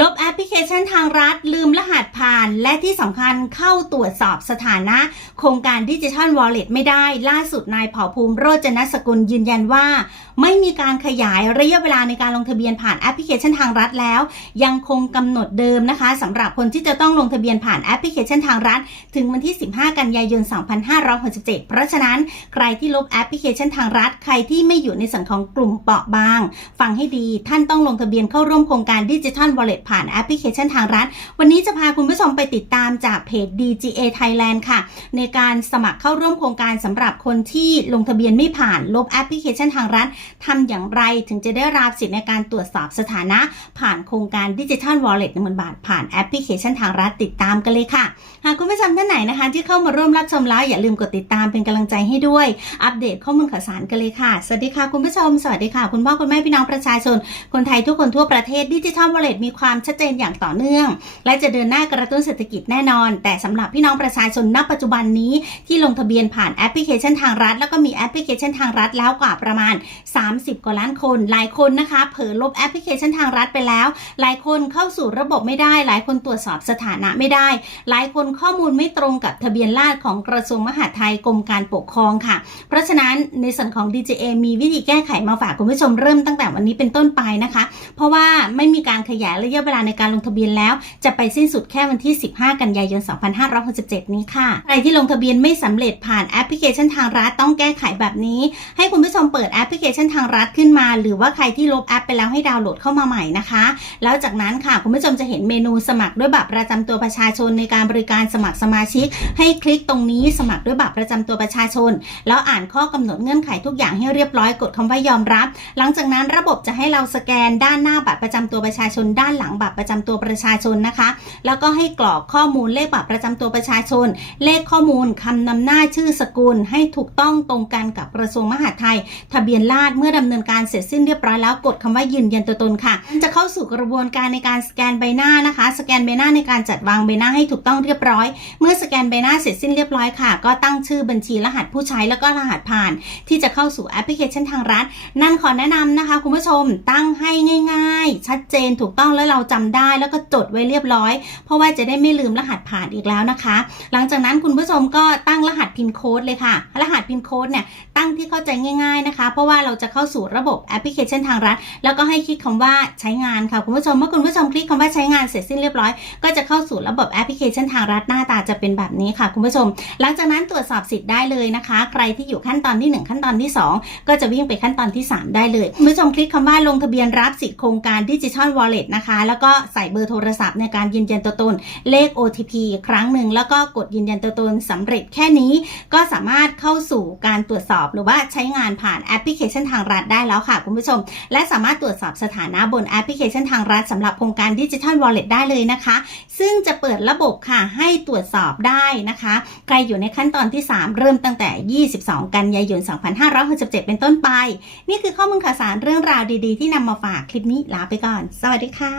ลบแอปพลิเคชันทางรัฐลืมรหัสผ่าน และที่สำคัญเข้าตรวจสอบสถานะ โครงการดิจิทัลวอลเล็ตไม่ได้ ล่าสุดนายเผ่าภูมิโรจนสกุลยืนยันว่า ไม่มีการขยายระยะเวลาในการลงทะเบียนผ่านแอปพลิเคชันทางรัฐแล้ว ยังคงกำหนดเดิมนะคะสำหรับคนที่จะต้องลงทะเบียนผ่านแอปพลิเคชันทางรัฐ ถึงวันที่ 15 กันยายน 2567 เพราะฉะนั้นใครที่ลบแอปพลิเคชันทางรัฐ ใครที่ไม่อยู่ในส่วนของกลุ่มเปราะบาง ฟังให้ดีท่านต้องลงทะเบียนเข้าร่วมโครงการดิจิทัลวอลเล็ตผ่านแอปพลิเคชันทางรัฐวันนี้จะพาคุณผู้ชมไปติดตามจากเพจ DGA Thailand ค่ะ ในการสมัครเข้าร่วมโครงการสำหรับคนที่ลงทะเบียนไม่ผ่านลบแอปพลิเคชันทางรัฐทำอย่างไรถึงจะได้รับสิทธิในการตรวจสอบสถานะ ผ่านโครงการดิจิทัลวอลเล็ตหนึ่งบาทผ่านแอปพลิเคชันทางรัฐติดตามกันเลยค่ะ หากคุณผู้ชมท่านไหนนะคะ ที่เข้ามาร่วมรับชมแล้วอย่าลืมกดติดตามเป็นกำลังใจให้ด้วย อัปเดตข้อมูลข่าวสารกันเลยค่ะ สวัสดีค่ะคุณผู้ชม สวัสดีค่ะ คุณพ่อคุณแม่พี่น้องประชาชน คนไทยทุกคนทั่วประเทศดิจิทัลวอลเล็ตมีความชัดเจนอย่างต่อเนื่อง และจะเดินหน้ากระตุ้นเศรษฐกิจแน่นอน แต่สำหรับพี่น้องประชาชนณปัจจุบันนี้ที่ลงทะเบียนผ่านแอปพลิเคชันทางรัฐ แล้วก็มีแอปพลิเคชันทางรัฐแล้วกว่าประมาณ 30 กว่าล้านคน หลายคนนะคะ เผลอลบแอปพลิเคชันทางรัฐไปแล้ว หลายคนเข้าสู่ระบบไม่ได้ หลายคนตรวจสอบสถานะไม่ได้ หลายคนข้อมูลไม่ตรงกับทะเบียนราษฎรของกระทรวงมหาดไทยกรมการปกครองค่ะ เพราะฉะนั้นในส่วนของ DJA มีวิธีแก้ไขมาฝากคุณผู้ชมเริ่มตั้งแต่วันนี้เป็นต้นไปนะคะ เพราะว่าไม่มีการขยายระยะเวลาในการลงทะเบียนแล้ว จะไปสิ้นสุดแค่วันที่ 15 กันยายน 2567 นี้ค่ะ ใครที่ลงทะเบียนไม่สำเร็จผ่านแอปพลิเคชันทางรัฐต้องแก้ไขแบบนี้ ให้คุณผู้ชมเปิดแอปพลิเคชันทางรัฐขึ้นมา หรือว่าใครที่ลบแอปไปแล้วให้ดาวน์โหลดเข้ามาใหม่นะคะ แล้วจากนั้นค่ะคุณผู้ชมจะเห็นเมนูสมัครด้วยบัตรประจำตัวประชาชนในการบริการสมัครสมาชิก ให้คลิกตรงนี้สมัครด้วยบัตรประจำตัวประชาชน แล้วอ่านข้อกำหนดเงื่อนไขทุกอย่างให้เรียบร้อยกดคำว่ายอมรับ หลังจากนั้นระบบจะให้เราสแกนด้านหน้าบัตรประจำตัวประชาชนด้านหลังบัตรประจำตัวประชาชนนะคะ แล้วก็ให้กรอกข้อมูลเลขบัตรประจำตัวประชาชน เลขข้อมูลคำนำหน้าชื่อสกุล ให้ถูกต้องตรงกันกับกระทรวงมหาดไทย ทะเบียนราษฎรเมื่อดำเนินการเสร็จสิ้นเรียบร้อยแล้วกดคำว่ายืนยันตัวตนค่ะ จะเข้าสู่กระบวนการในการสแกนใบหน้านะคะ สแกนใบหน้าในการจัดวางใบหน้าให้ถูกต้องเรียบร้อย เมื่อสแกนใบหน้าเสร็จสิ้นเรียบร้อยค่ะ ก็ตั้งชื่อบัญชีรหัสผู้ใช้แล้วก็รหัสผ่าน ที่จะเข้าสู่แอปพลิเคชันทางรัฐ นั่นขอแนะนำนะคะ คุณผู้ชมตั้งให้ง่าย ๆ ชัดเจนถูกต้องแล้วเราจำได้แล้วก็จดไว้เรียบร้อย เพราะว่าจะได้ไม่ลืมรหัสผ่านอีกแล้วนะคะ หลังจากนั้นคุณผู้ชมก็ตั้งรหัสพินโค้ดเลยค่ะ รหัสพินโค้ดเนี่ย ตั้งที่เข้าใจง่าย ๆนะคะ เพราะว่าเราจะเข้าสู่ระบบแอปพลิเคชันทางรัฐ แล้วก็ให้คลิกคำว่าใช้งานค่ะคุณผู้ชมเมื่อคุณผู้ชมคลิกคำว่าใช้งานเสร็จสิ้นเรียบร้อย ก็จะเข้าสู่ระบบแอปพลิเคชันทางรัฐหน้าตาจะเป็นแบบนี้ค่ะคุณผู้ชม หลังจากนั้นตรวจสอบสิทธิ์ได้เลยนะคะ ใครที่อยู่ขั้นตอนที่ 1 ขั้นตอนที่ 2 ก็จะวิ่งไปขั้นตอนที่ 3 ได้เลยคุณผู้ชมคลิกคำว่าลงทะเบียนรับสิทธิ์โครงการดิจิทัลวอลเล็ตนะคะแล้วก็ใส่เบอร์โทรศัพท์ในการยืนยันตัวตนเลข OTP ครั้งหนึ่งแล้วก็กดยืนยันตัวตนสำเร็จแค่นี้ ก็สามารถเข้าสู่การตรวจสอบหรือว่าใช้งานผ่านแอปพลิเคชันทางรัฐได้แล้วค่ะคุณผู้ชม และสามารถตรวจสอบสถานะบนแอปพลิเคชันทางรัฐสำหรับโครงการดิจิทัลวอลเล็ตได้เลยนะคะ ซึ่งจะเปิดระบบค่ะให้ตรวจสอบได้นะคะ ใครอยู่ในขั้นตอนที่ 3 เริ่มตั้งแต่ 22 กันยายน 2567 เป็นต้นไป นี่คือข้อมูลข่าวสารเรื่องราวดีๆ ที่นำมาฝากคลิปนี้ลาไปก่อน สวัสดีค่ะ